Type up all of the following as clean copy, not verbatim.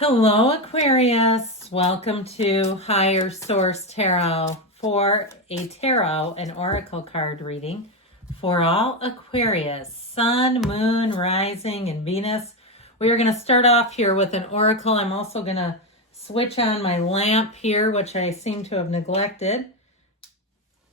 Hello, Aquarius. Welcome to Higher Source Tarot for a tarot and oracle card reading for all Aquarius, Sun, Moon, Rising, and Venus. We are going to start off here with an oracle. I'm also going to switch on my lamp here, which I seem to have neglected.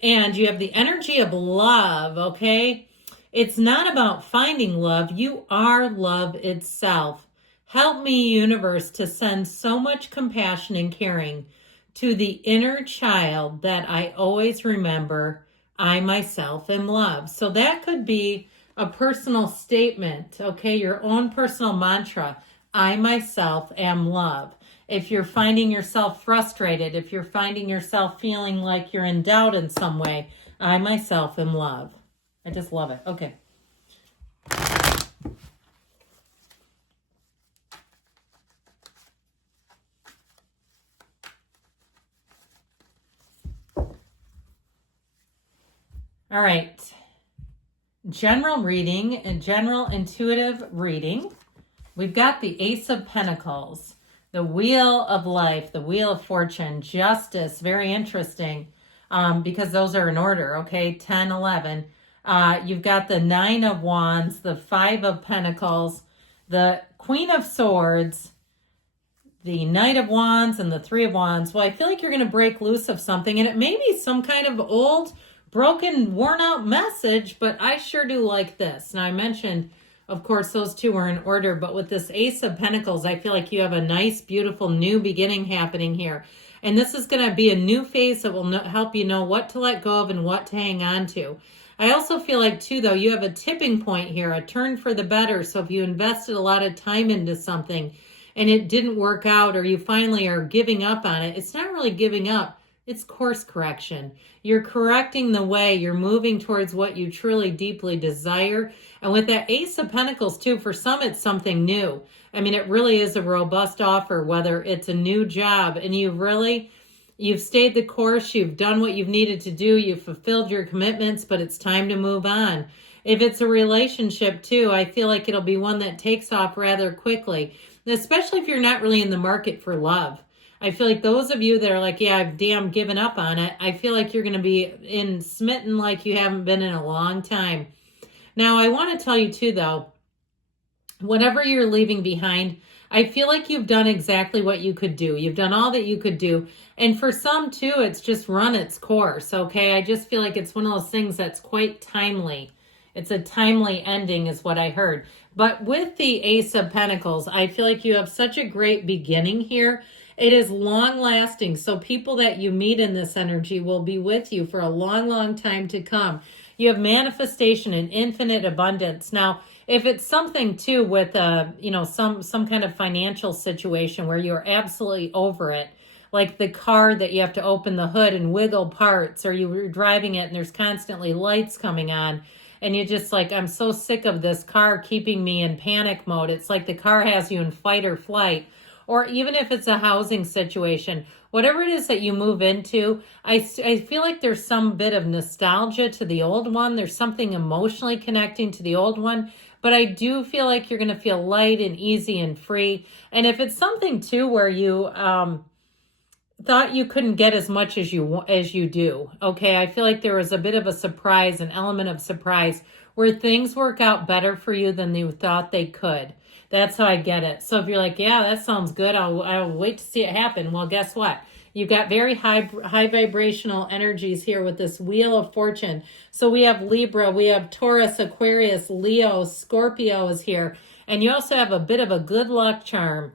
And you have the energy of love, okay? It's not about finding love. You are love itself. Help me, universe, to send so much compassion and caring to the inner child that I always remember I myself am love. So that could be a personal statement, okay? Your own personal mantra. I myself am love. If you're finding yourself frustrated, if you're finding yourself feeling like you're in doubt in some way, I myself am love. I just love it. Okay. All right. General reading and general intuitive reading. We've got the Ace of Pentacles, the Wheel of Life, the Wheel of Fortune, Justice, very interesting because those are in order, okay, 10, 11. You've got the Nine of Wands, the Five of Pentacles, the Queen of Swords, the Knight of Wands, and the Three of Wands. Well, I feel like you're going to break loose of something, and it may be some kind of old, broken, worn out message, but I sure do like this. Now, I mentioned, of course, those two are in order, but with this Ace of Pentacles, I feel like you have a nice, beautiful new beginning happening here. And this is going to be a new phase that will help you know what to let go of and what to hang on to. I also feel like, too, though, you have a tipping point here, a turn for the better. So if you invested a lot of time into something and it didn't work out, or you finally are giving up on it, it's not really giving up. It's course correction. You're correcting the way. You're moving towards what you truly deeply desire. And with that Ace of Pentacles, too, for some, it's something new. I mean, it really is a robust offer, whether it's a new job and you've stayed the course, you've done what you've needed to do, you've fulfilled your commitments, but it's time to move on. If it's a relationship, too, I feel like it'll be one that takes off rather quickly, especially if you're not really in the market for love. I feel like those of you that are like, yeah, I've damn given up on it, I feel like you're going to be smitten like you haven't been in a long time. Now, I want to tell you too, though, whatever you're leaving behind, I feel like you've done exactly what you could do. You've done all that you could do. And for some too, it's just run its course, okay? I just feel like it's one of those things that's quite timely. It's a timely ending is what I heard. But with the Ace of Pentacles, I feel like you have such a great beginning here. It is long lasting. So people that you meet in this energy will be with you for a long, long time to come. You have manifestation and infinite abundance. Now, if it's something too with some kind of financial situation where you're absolutely over it, like the car that you have to open the hood and wiggle parts, or you're driving it and there's constantly lights coming on, and you're just like, I'm so sick of this car keeping me in panic mode. It's like the car has you in fight or flight. Or even if it's a housing situation, whatever it is that you move into, I feel like there's some bit of nostalgia to the old one. There's something emotionally connecting to the old one. But I do feel like you're going to feel light and easy and free. And if it's something, too, where you thought you couldn't get as much as you do, okay, I feel like there was a bit of a surprise, an element of surprise, where things work out better for you than you thought they could. That's how I get it. So if you're like, yeah, that sounds good, I'll wait to see it happen. Well, guess what? You've got very high vibrational energies here with this Wheel of Fortune. So we have Libra, we have Taurus, Aquarius, Leo, Scorpio is here. And you also have a bit of a good luck charm.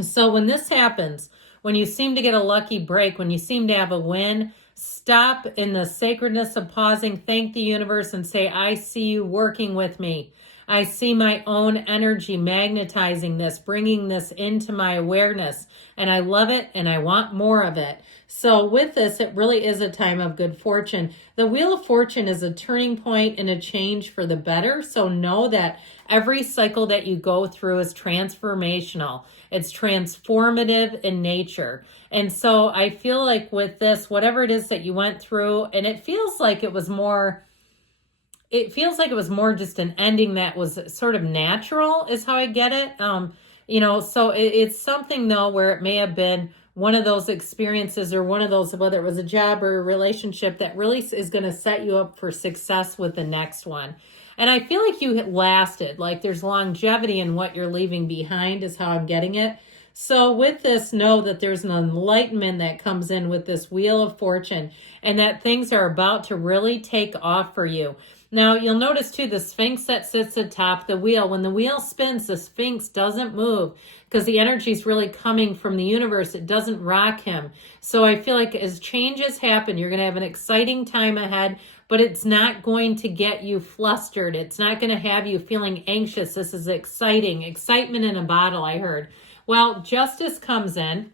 So when this happens, when you seem to get a lucky break, when you seem to have a win, stop in the sacredness of pausing, thank the universe, and say, I see you working with me. I see my own energy magnetizing this, bringing this into my awareness, and I love it and I want more of it. So with this, it really is a time of good fortune. The Wheel of Fortune is a turning point and a change for the better. So know that every cycle that you go through is transformational. It's transformative in nature. And so I feel like with this, whatever it is that you went through, and it feels like it was more just an ending that was sort of natural is how I get it. So it's something though where it may have been one of those experiences or one of those, whether it was a job or a relationship, that really is going to set you up for success with the next one. And I feel like you lasted, like there's longevity in what you're leaving behind is how I'm getting it. So with this, know that there's an enlightenment that comes in with this Wheel of Fortune and that things are about to really take off for you. Now, you'll notice too, the Sphinx that sits atop the wheel, when the wheel spins, the Sphinx doesn't move because the energy is really coming from the universe. It doesn't rock him. So I feel like as changes happen, you're going to have an exciting time ahead, but it's not going to get you flustered. It's not going to have you feeling anxious. This is exciting. Excitement in a bottle, I heard. Well, justice comes in.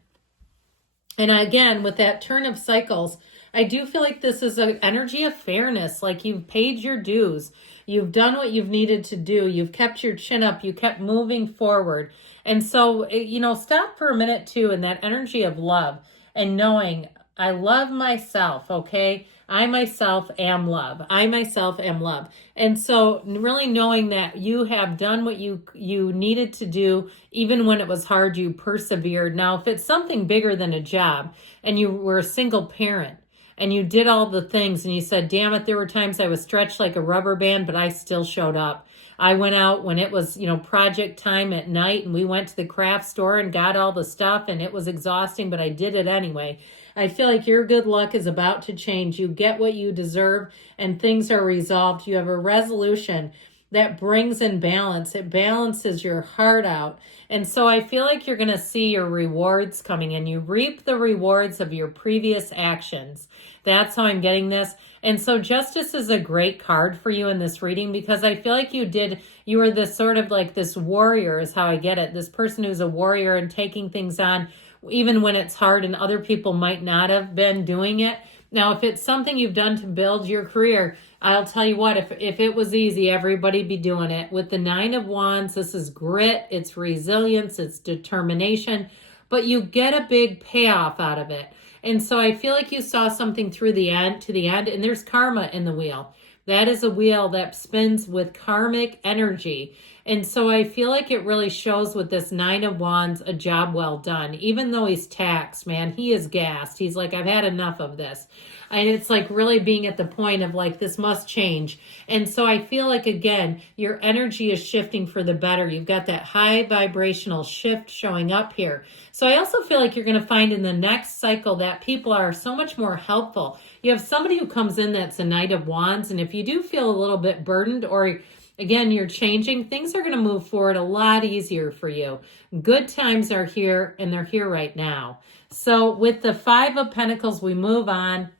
And again, with that turn of cycles, I do feel like this is an energy of fairness, like you've paid your dues. You've done what you've needed to do. You've kept your chin up. You kept moving forward. And so, stop for a minute too in that energy of love and knowing I love myself, okay? I myself am love. I myself am love. And so really knowing that you have done what you needed to do, even when it was hard, you persevered. Now, if it's something bigger than a job and you were a single parent, and you did all the things and you said, damn it, there were times I was stretched like a rubber band, but I still showed up. I went out when it was, project time at night, and we went to the craft store and got all the stuff, and it was exhausting, but I did it anyway. I feel like your good luck is about to change. You get what you deserve and things are resolved. You have a resolution that brings in balance. It balances your heart out. And so I feel like you're going to see your rewards coming in. You reap the rewards of your previous actions. That's how I'm getting this. And so justice is a great card for you in this reading because I feel like you were this sort of like this warrior is how I get it. This person who's a warrior and taking things on even when it's hard and other people might not have been doing it. Now, if it's something you've done to build your career, I'll tell you what, if it was easy, everybody'd be doing it. With the Nine of Wands, this is grit, it's resilience, it's determination, but you get a big payoff out of it. And so I feel like you saw something through the end to the end, and there's karma in the wheel. That is a wheel that spins with karmic energy. And so I feel like it really shows with this Nine of Wands, a job well done. Even though he's taxed, man, he is gassed. He's like, I've had enough of this. And it's like really being at the point of like, this must change. And so I feel like, again, your energy is shifting for the better. You've got that high vibrational shift showing up here. So I also feel like you're going to find in the next cycle that people are so much more helpful. You have somebody who comes in that's a Knight of Wands. And if you do feel a little bit burdened or again, you're changing, things are going to move forward a lot easier for you. Good times are here and they're here right now. So with the Five of Pentacles, we move on.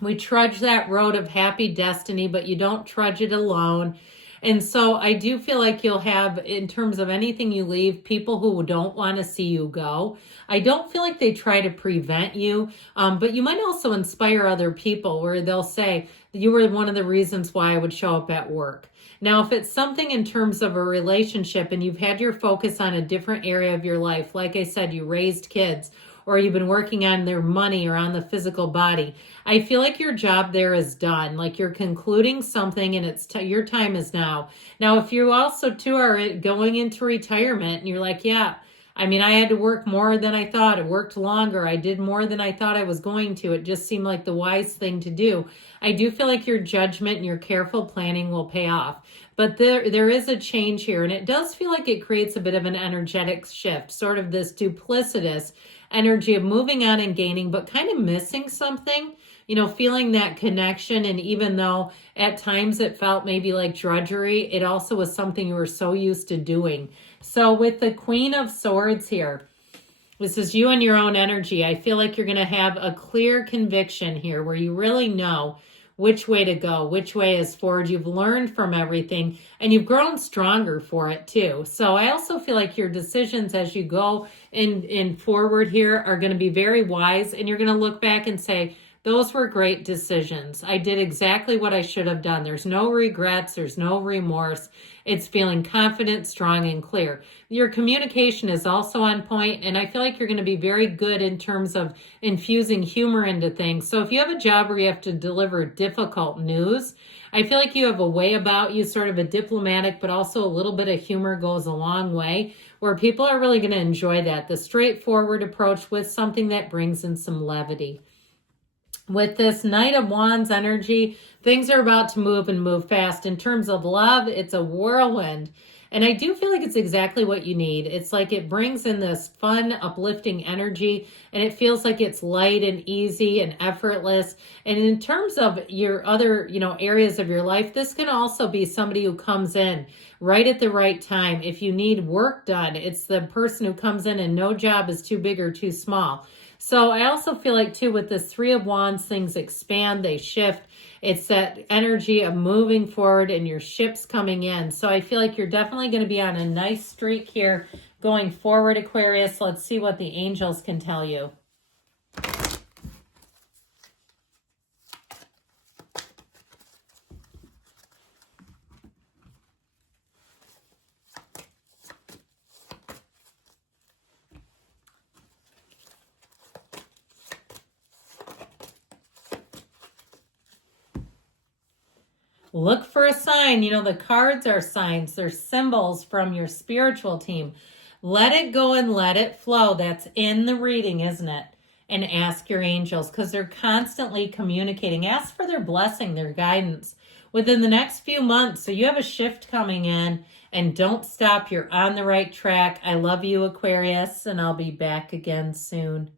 We trudge that road of happy destiny, but you don't trudge it alone. And so I do feel like you'll have, in terms of anything you leave, people who don't want to see you go. I don't feel like they try to prevent you, but you might also inspire other people where they'll say, you were one of the reasons why I would show up at work. Now, if it's something in terms of a relationship and you've had your focus on a different area of your life, like I said, you raised kids, or you've been working on their money or on the physical body, I feel like your job there is done. Like you're concluding something and it's your time is now. Now, if you also too are going into retirement and you're like, yeah, I mean, I had to work more than I thought. I worked longer. I did more than I thought I was going to. It just seemed like the wise thing to do. I do feel like your judgment and your careful planning will pay off. But there is a change here, and it does feel like it creates a bit of an energetic shift, sort of this duplicitous energy of moving on and gaining, but kind of missing something, feeling that connection. And even though at times it felt maybe like drudgery, it also was something you were so used to doing. So with the Queen of Swords here, this is you and your own energy. I feel like you're going to have a clear conviction here where you really know which way to go, which way is forward. You've learned from everything and you've grown stronger for it too. So I also feel like your decisions as you go in forward here are going to be very wise, and you're going to look back and say, those were great decisions. I did exactly what I should have done. There's no regrets. There's no remorse. It's feeling confident, strong, and clear. Your communication is also on point, and I feel like you're going to be very good in terms of infusing humor into things. So if you have a job where you have to deliver difficult news, I feel like you have a way about you, sort of a diplomatic, but also a little bit of humor goes a long way, where people are really going to enjoy that. The straightforward approach with something that brings in some levity. With this Knight of Wands energy, things are about to move and move fast. In terms of love, it's a whirlwind. And I do feel like it's exactly what you need. It's like it brings in this fun, uplifting energy, and it feels like it's light and easy and effortless. And in terms of your other, areas of your life, this can also be somebody who comes in right at the right time. If you need work done, it's the person who comes in and no job is too big or too small. So I also feel like, too, with this Three of Wands, things expand, they shift. It's that energy of moving forward and your ship's coming in. So I feel like you're definitely going to be on a nice streak here going forward, Aquarius. Let's see what the angels can tell you. Look for a sign. The cards are signs. They're symbols from your spiritual team. Let it go and let it flow. That's in the reading, isn't it? And ask your angels, because they're constantly communicating. Ask for their blessing, their guidance within the next few months. So you have a shift coming in, and don't stop. You're on the right track. I love you, Aquarius, and I'll be back again soon.